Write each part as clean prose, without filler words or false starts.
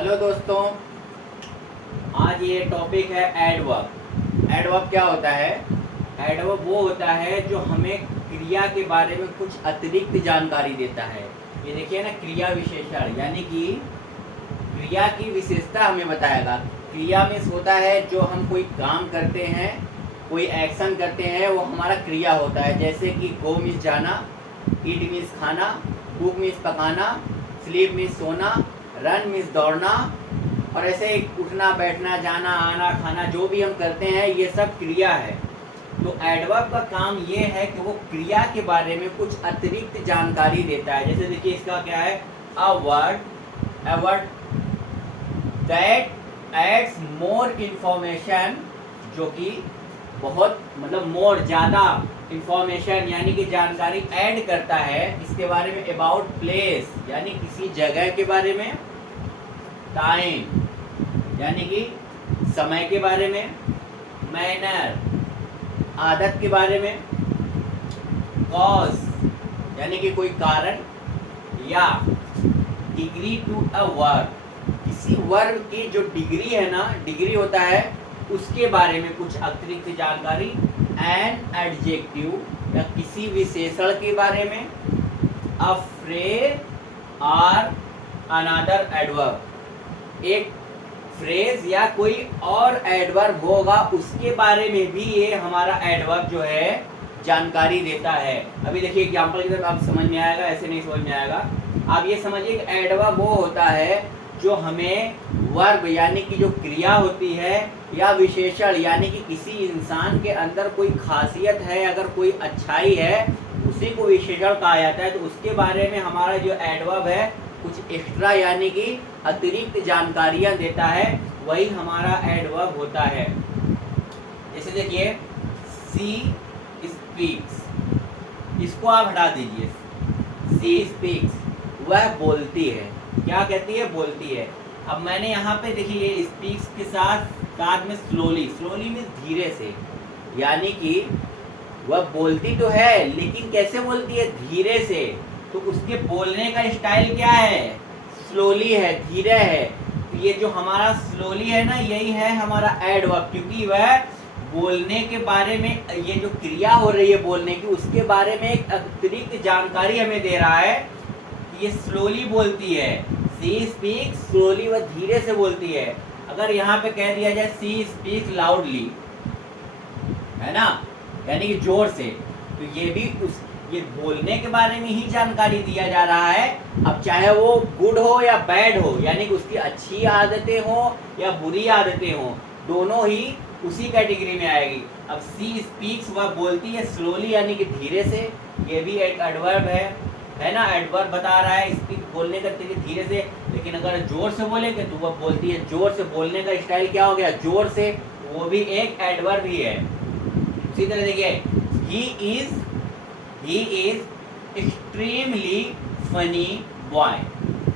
Hello दोस्तों, आज ये टॉपिक है एडवर्ब। एडवर्ब क्या होता है? एडवर्ब वो होता है जो हमें क्रिया के बारे में कुछ अतिरिक्त जानकारी देता है। ये देखिए ना, क्रिया विशेषण यानी कि क्रिया की विशेषता हमें बताएगा। क्रिया में होता है जो हम कोई काम करते हैं, कोई एक्शन करते हैं, वो हमारा क्रिया होता है। जैसे कि गो मीन्स जाना, ईट मीन्स खाना, कुक मीन्स पकाना, स्लीप मीन्स सोना, रन मीन्स दौड़ना, और ऐसे उठना बैठना जाना आना खाना जो भी हम करते हैं ये सब क्रिया है। तो एडवर्ब का काम ये है कि वो क्रिया के बारे में कुछ अतिरिक्त जानकारी देता है। जैसे देखिए इसका क्या है, a word that adds more information, जो कि बहुत मतलब मोर ज़्यादा इंफॉर्मेशन यानी कि जानकारी ऐड करता है इसके बारे में। अबाउट प्लेस यानी किसी जगह के बारे में, टाइम यानी कि समय के बारे में, मैनर आदत के बारे में, कॉज यानी कि कोई कारण, या डिग्री टू अ वर्ब किसी वर्ब की जो डिग्री है ना, डिग्री होता है उसके बारे में कुछ अतिरिक्त जानकारी। एन एडजेक्टिव या किसी विशेषण के बारे में। अ फ्रेज और अनदर एडवर्ब, एक फ्रेज या कोई और एडवर्ब होगा उसके बारे में भी ये हमारा एडवर्ब जो है जानकारी देता है। अभी देखिए एग्जांपल की तरफ आप समझ में आएगा, ऐसे नहीं समझ में आएगा। आप ये समझिए कि एडवर्ब वो होता है जो हमें वर्ब यानी कि जो क्रिया होती है, या विशेषण यानी कि किसी इंसान के अंदर कोई खासियत है, अगर कोई अच्छाई है, उसी को विशेषण कहा जाता है। तो उसके बारे में हमारा जो एडवर्ब है कुछ एक्स्ट्रा यानी कि अतिरिक्त जानकारियां देता है, वही हमारा एडवर्ब होता है। जैसे देखिए सी स्पीक्स, इसको आप हटा दीजिए। सी स्पीक्स, वह बोलती है। क्या कहती है? बोलती है। अब मैंने यहाँ पे देखिए ये स्पीक्स के साथ में स्लोली, स्लोली में धीरे से, यानी कि वह बोलती तो है लेकिन कैसे बोलती है? धीरे से। तो उसके बोलने का स्टाइल क्या है? स्लोली है, धीरे है। तो ये जो हमारा स्लोली है ना, यही है हमारा एडवर्ब, क्योंकि वह बोलने के बारे में, ये जो क्रिया हो रही है बोलने की, उसके बारे में एक अतिरिक्त जानकारी हमें दे रहा है कि ये स्लोली बोलती है। सी स्पीक्स स्लोली, वह धीरे से बोलती है। अगर यहाँ पे कह दिया जाए सी स्पीक्स लाउडली, है ना, यानी कि जोर से, तो ये भी ये बोलने के बारे में ही जानकारी दिया जा रहा है। अब चाहे वो गुड हो या बैड हो, यानी कि उसकी अच्छी आदतें हो या बुरी आदतें हो, दोनों ही उसी कैटेगरी में आएगी। अब सी स्पीक्स, वह बोलती है स्लोली यानी कि धीरे से, ये भी एक एडवर्ब है ना। एडवर्ब बता रहा है स्पीक बोलने का तरीके धीरे से, लेकिन अगर जोर से बोलेंगे तो वह बोलती है जोर से। बोलने का स्टाइल क्या हो गया? जोर से, वो भी एक एडवर्ब ही है। इसी तरह देखिए he is extremely funny boy।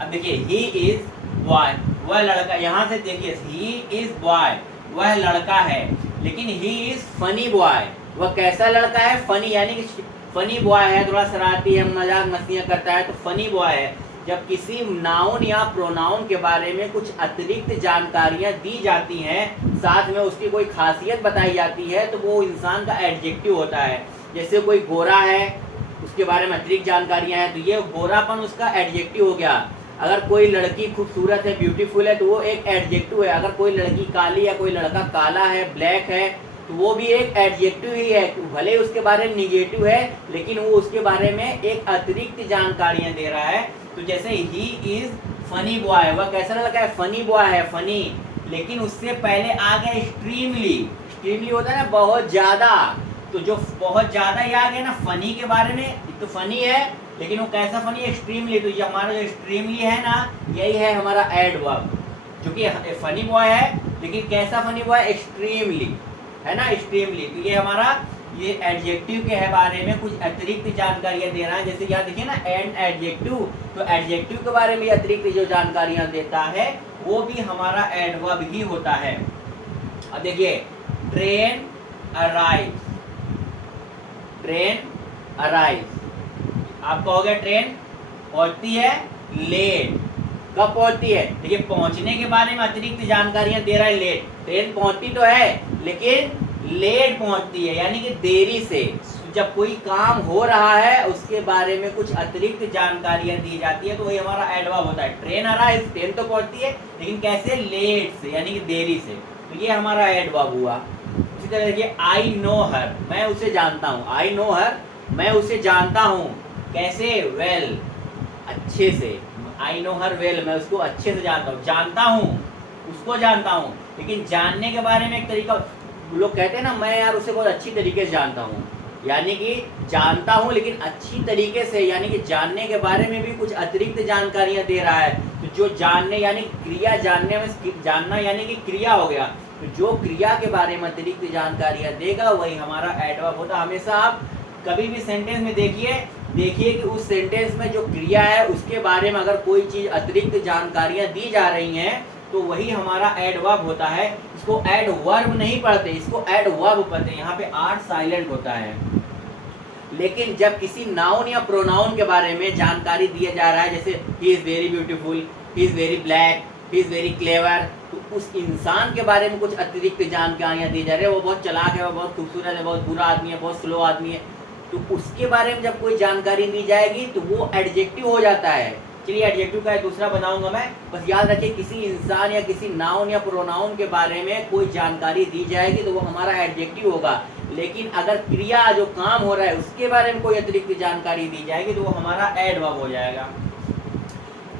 अब देखिए he is boy, वह लड़का, यहाँ से देखिए he is boy, वह लड़का है, लेकिन he is funny boy, वह कैसा लड़का है? फनी यानी कि फनी बॉय है, थोड़ा शरारती है, मजाक मस्तियाँ करता है, तो फनी बॉय है। जब किसी नाउन या प्रोनाउन के बारे में कुछ अतिरिक्त जानकारियां दी जाती हैं, साथ में उसकी कोई खासियत बताई जाती है, तो वो इंसान का एडजेक्टिव होता है। जैसे कोई गोरा है, उसके बारे में अतिरिक्त जानकारियां हैं, तो ये गोरापन उसका एडजेक्टिव हो गया। अगर कोई लड़की खूबसूरत है, ब्यूटीफुल है, तो वो एक एडजेक्टिव है। अगर कोई लड़की काली या कोई लड़का काला है, ब्लैक है, तो वो भी एक एडजेक्टिव ही है। भले उसके बारे में निगेटिव है, लेकिन वो उसके बारे में एक अतिरिक्त जानकारियां दे रहा है। तो जैसे ही इज फनी बॉय, वह कैसा लड़का है? फनी बॉय है, फनी। लेकिन उससे पहले आ गया एक्सट्रीमली। एक्सट्रीमली होता है ना बहुत ज्यादा, तो जो बहुत ज्यादा ही आ गया ना फनी के बारे में, तो फनी है लेकिन वो कैसा फनी है? एक्सट्रीमली। तो ये हमारा जो एक्सट्रीमली है ना, यही है हमारा एडवर्ब, जो कि फनी बॉय है, लेकिन कैसा फनी बॉय? एक्सट्रीमली, है ना, एक्सट्रीमली। तो ये हमारा ये एडजेक्टिव के बारे में कुछ अतिरिक्त जानकारियां दे रहा है। जैसे यहाँ देखिए ना एंड एडजेक्टिव, तो एडजेक्टिव के बारे में अतिरिक्त जो जानकारियां देता है वो भी हमारा एडवर्ब ही होता है। अब देखिए ट्रेन अराइव, ट्रेन अराइव, आप कहोगे ट्रेन पहुंचती है लेट, कब पहुंचती है? देखिए पहुंचने के बारे में अतिरिक्त जानकारियां दे रहा है लेट। ट्रेन पहुंचती तो है लेकिन लेट पहुंचती है यानी कि देरी से। जब कोई काम हो रहा है उसके बारे में कुछ अतिरिक्त जानकारियां दी जाती है तो वही हमारा एडवर्ब होता है। ट्रेन आ रहा है, ट्रेन तो पहुंचती है लेकिन कैसे? लेट से यानी कि देरी से। तो ये हमारा एडवर्ब हुआ। इसी तरह देखिए आई नो हर, मैं उसे जानता हूँ। आई नो हर, मैं उसे जानता हूँ। कैसे? वेल, अच्छे से। आई नो हर वेल, मैं उसको अच्छे से जानता हूँ। जानता हूँ, उसको जानता हूँ। लेकिन जानने के बारे में एक तरीका, लोग कहते हैं ना मैं यार उसे बहुत अच्छी तरीके से जानता हूँ, यानी कि जानता हूँ लेकिन अच्छी तरीके से, यानी कि जानने के बारे में भी कुछ अतिरिक्त जानकारियाँ दे रहा है। तो जो जानने यानी क्रिया, जानने में जानना यानी कि क्रिया हो गया, तो जो क्रिया के बारे में अतिरिक्त जानकारियाँ देगा वही हमारा एडवर्ब होता है। हमेशा आप कभी भी सेंटेंस में देखिए कि उस सेंटेंस में जो क्रिया है उसके बारे में अगर कोई चीज़ अतिरिक्त जानकारियाँ दी जा रही हैं तो वही हमारा एडवर्ब होता है। इसको एडवर्ब नहीं पढ़ते, इसको एडवर्ब पढ़ते हैं। यहाँ पे आर साइलेंट होता है। लेकिन जब किसी नाउन या प्रोनाउन के बारे में जानकारी दिया जा रहा है, जैसे he is very beautiful, he is very black, he is very clever, तो उस इंसान के बारे में कुछ अतिरिक्त जानकारियाँ दी जा रही है। वो बहुत चालाक है, वो बहुत खूबसूरत है, बहुत बुरा आदमी है, बहुत स्लो आदमी है, तो उसके बारे में जब कोई जानकारी दी जाएगी तो वो एडजेक्टिव हो जाता है। चलिए एडजेक्टिव का एक दूसरा बनाऊंगा मैं, बस याद रखिए किसी इंसान या किसी नाउन या प्रोनाउन के बारे में कोई जानकारी दी जाएगी तो वो हमारा एडजेक्टिव होगा। लेकिन अगर क्रिया जो काम हो रहा है उसके बारे में कोई अतिरिक्त जानकारी दी जाएगी तो वो हमारा एडवर्ब हो जाएगा।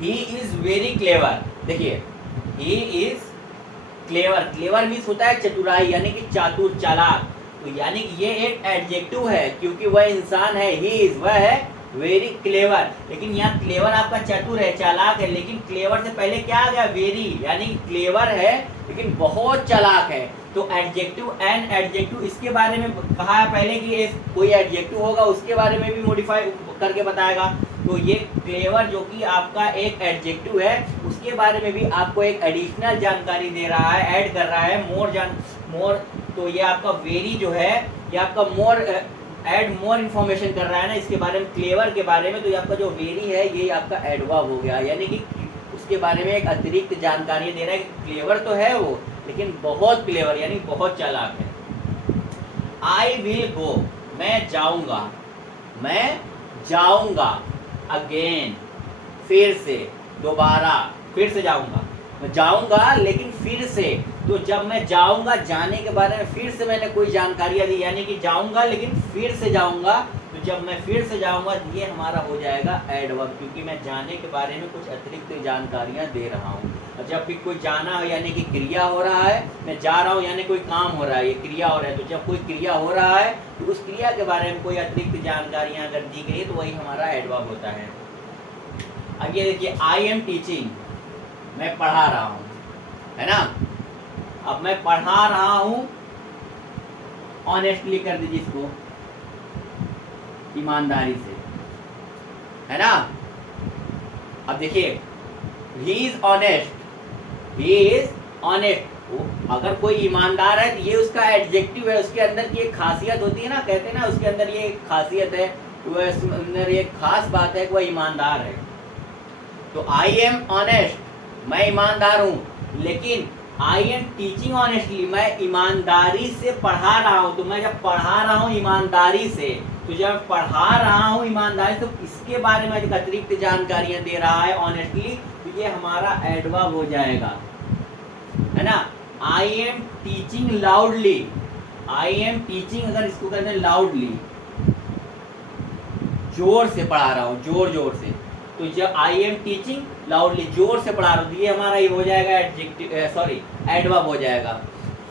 ही इज वेरी क्लेवर, देखिए he is clever, clever means होता है चतुराई यानी कि चातुर, चालाक, तो यानी कि ये एक एडजेक्टिव है क्योंकि वह इंसान है। ही इज, वह है वेरी क्लेवर, लेकिन यहाँ क्लेवर आपका चतुर है, चालाक है, लेकिन क्लेवर से पहले क्या आ गया? वेरी, यानी क्लेवर है लेकिन बहुत चालाक है। तो एडजेक्टिव एंड एडजेक्टिव इसके बारे में कहा है पहले कि ये कोई एडजेक्टिव होगा उसके बारे में भी मॉडिफाई करके बताएगा। तो ये क्लेवर जो कि आपका एक एडजेक्टिव है उसके बारे में भी आपको एक एडिशनल जानकारी दे रहा है, ऐड कर रहा है, मोर। तो ये आपका वेरी जो है ये आपका मोर इन्फॉर्मेशन कर रहा है ना इसके बारे में, क्लेवर के बारे में। तो ये आपका जो वेरी है ये आपका एडवर्ब हो गया, यानी कि उसके बारे में एक अतिरिक्त जानकारी दे रहा है कि क्लेवर तो है वो लेकिन बहुत क्लेवर यानी बहुत चालाक है। आई विल गो, मैं जाऊंगा, अगेन, फिर से, दोबारा, फिर से जाऊंगा, मैं जाऊंगा लेकिन फिर से। तो जब मैं जाऊंगा, जाने के बारे में फिर से मैंने कोई जानकारियां दी, यानी कि जाऊंगा लेकिन फिर से जाऊंगा, तो जब मैं फिर से जाऊंगा ये हमारा हो जाएगा एडवर्ब, क्योंकि मैं जाने के बारे में कुछ अतिरिक्त जानकारियां दे रहा हूँ। और जब भी कोई जाना है यानी कि क्रिया हो रहा है, मैं जा रहा हूँ यानी कोई काम हो रहा है, ये क्रिया हो रहा है, तो जब कोई क्रिया हो रहा है तो उस क्रिया के बारे में कोई अतिरिक्त जानकारियाँ अगर दी गई तो वही हमारा एडवर्ब होता है। अब ये देखिए आई एम टीचिंग, मैं पढ़ा रहा हूँ, है ना। अब मैं पढ़ा रहा हूँ, ऑनेस्टली कर दीजिए इसको, ईमानदारी से, है ना। अब देखिए ही इज ऑनेस्ट, अगर कोई ईमानदार है तो ये उसका एडजेक्टिव है, उसके अंदर की एक खासियत होती है ना, कहते हैं ना उसके अंदर ये खासियत है, उसके अंदर ये खास बात है कि वह ईमानदार है। तो आई एम ऑनेस्ट, मैं ईमानदार हूँ, लेकिन आई एम टीचिंग ऑनेस्टली, मैं ईमानदारी से पढ़ा रहा हूँ। तो मैं जब पढ़ा रहा हूँ ईमानदारी से, तो जब पढ़ा रहा हूँ ईमानदारी, तो इसके बारे में अतिरिक्त जानकारियाँ दे रहा है ऑनेस्टली, तो ये हमारा एडवर्ब हो जाएगा, है ना। I am teaching loudly, I am teaching अगर इसको कहते हैं लाउडली, जोर से पढ़ा रहा हूँ, जोर से, तो जब आई एम टीचिंग लाउडली, जोर से पढ़ा रहा हूँ, ये हमारा ये हो जाएगा एडवर्ब हो जाएगा।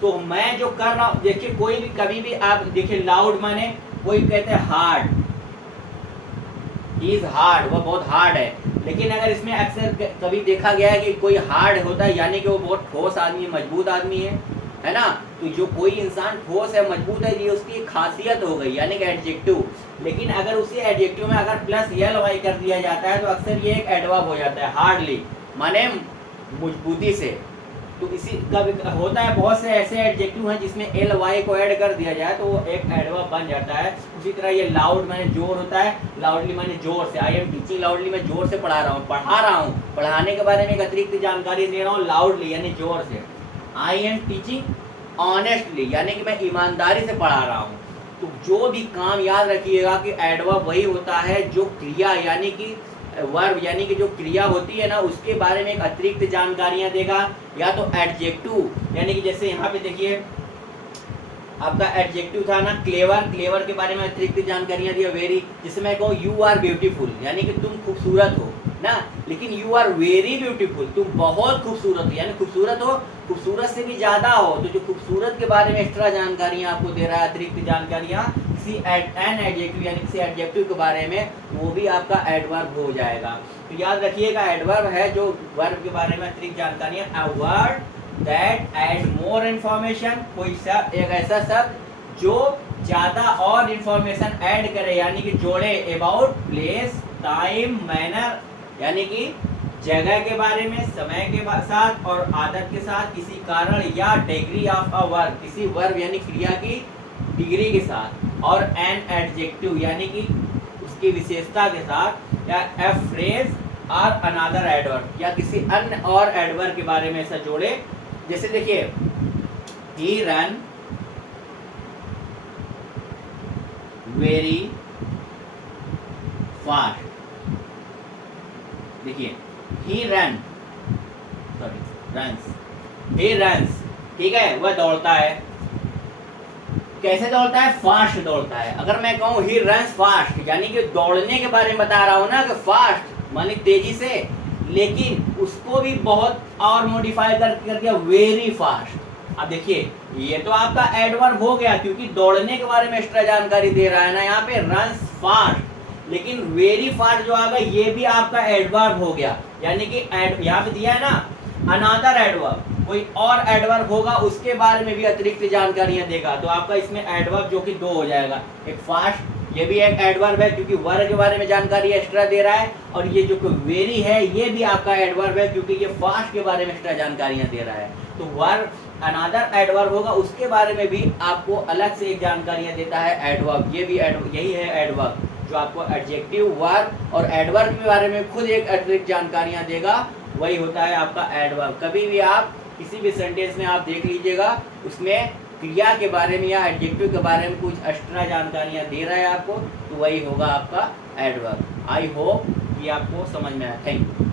तो मैं जो कर रहा हूँ, देखिए कोई भी कभी भी आप देखिए लाउड माने कोई कहते हैं हार्ड, ही इज हार्ड, वो बहुत हार्ड है, लेकिन अगर इसमें अक्सर कभी देखा गया है कि कोई हार्ड होता है यानी कि वो बहुत ठोस आदमी, मजबूत आदमी है ना। तो जो कोई इंसान ठोस है, मजबूत है, ये उसकी खासियत हो गई यानी कि एडजेक्टिव। लेकिन अगर उसी एडजेक्टिव में अगर प्लस यल वाई कर दिया जाता है तो अक्सर ये एक एडवर्ब हो जाता है, हार्डली माने मजबूती से। तो इसी का होता है, बहुत से ऐसे एडजेक्टिव हैं जिसमें एल वाई को ऐड कर दिया जाए तो वो एक एडवर्ब बन जाता है। उसी तरह ये लाउड माने जोर होता है, लाउडली माने जोर से। आई एम टीचिंग लाउडली, मैं जोर से पढ़ा रहा हूँ, पढ़ाने के बारे में एक अतिरिक्त जानकारी दे रहा हूँ लाउडली यानी जोर से। आई एम टीचिंग ऑनेस्टली यानी कि मैं ईमानदारी से पढ़ा रहा हूँ। तो जो भी काम, याद रखिएगा कि एडवर्ब वही होता है जो क्रिया यानी कि वर्ब यानी कि जो क्रिया होती है ना उसके बारे में एक अतिरिक्त जानकारियां देगा। या तो एडजेक्टिव यानी कि जैसे यहाँ पे देखिए आपका एडजेक्टिव था ना क्लेवर, क्लेवर के बारे में अतिरिक्त जानकारियां दिया। वेरी, जिससे मैं कहूँ यू आर ब्यूटीफुल यानी कि तुम खूबसूरत हो ना, लेकिन यू आर वेरी ब्यूटीफुल, तुम बहुत खूबसूरत हो यानी खूबसूरत हो, खूबसूरत से भी ज्यादा हो। तो जो खूबसूरत के बारे में एक्स्ट्रा जानकारियां आपको दे रहा है, अतिरिक्त जानकारियां किसी एन एडजेक्टिव यानी किसी एडजेक्टिव के बारे में, वो भी आपका एडवर्ब हो जाएगा। तो याद रखिएगा एडवर्ब है जो वर्ब के बारे में अतिरिक्त जानकारियां। A word that add more information, कोई एक ऐसा शब्द जो ज्यादा और इन्फॉर्मेशन ऐड करे यानी कि जोड़े अबाउट प्लेस, टाइम, मैनर यानी कि जगह के बारे में, समय के साथ और आदत के साथ, किसी कारण या डिग्री ऑफ अ वर्ब, किसी वर्ब यानी क्रिया की डिग्री के साथ, और एन एडजेक्टिव यानी कि उसकी विशेषता के साथ, या ए फ्रेज और अनदर एडवर्ब या किसी अन्य और एडवर्ब के बारे में ऐसा जोड़े। जैसे देखिए ही रन वेरी फास्ट, देखिए ही रन रन्स, ही रन्स, ठीक है, वह दौड़ता है। कैसे दौड़ता है? फास्ट दौड़ता है। अगर मैं कहूँ ही रन्स फास्ट यानी कि दौड़ने के बारे में बता रहा हूँ ना कि फास्ट मानी तेजी से, लेकिन उसको भी बहुत और मॉडिफाई कर दिया वेरी फास्ट। अब देखिए ये तो आपका एडवर्ब हो गया क्योंकि दौड़ने के बारे में एक्स्ट्रा जानकारी दे रहा है ना यहाँ पे, रन्स फास्ट। लेकिन वेरी फास्ट जो आ गया ये भी आपका एडवर्ब हो गया, यानी कि यहाँ पे दिया है ना अनदर एडवर्ब, कोई और एडवर्ब होगा उसके बारे में भी अतिरिक्त जानकारियां देगा। तो आपका इसमें एडवर्ब जो कि 2 हो जाएगा। एक फास्ट ये भी एक एडवर्ब है क्योंकि वर्ब के बारे में जानकारी एक्स्ट्रा दे रहा है, और ये जो वेरी है ये भी आपका एडवर्ब है क्योंकि ये फास्ट के बारे में एक्स्ट्रा जानकारियां दे रहा है। तो वर्ब अनदर एडवर्ब होगा उसके बारे में भी आपको अलग से एक जानकारियां देता है एडवर्ब। ये भी यही है एडवर्ब जो आपको एडजेक्टिव, वर्ब और एडवर्ब के बारे में खुद एक अतिरिक्त जानकारियां देगा, वही होता है आपका एडवर्ब। कभी भी आप किसी भी सेंटेंस में आप देख लीजिएगा उसमें क्रिया के बारे में या एडजेक्टिव के बारे में कुछ एक्स्ट्रा जानकारियां दे रहा है आपको, तो वही होगा आपका एडवर्ब। आई होप कि आपको समझ में आया। Thank you.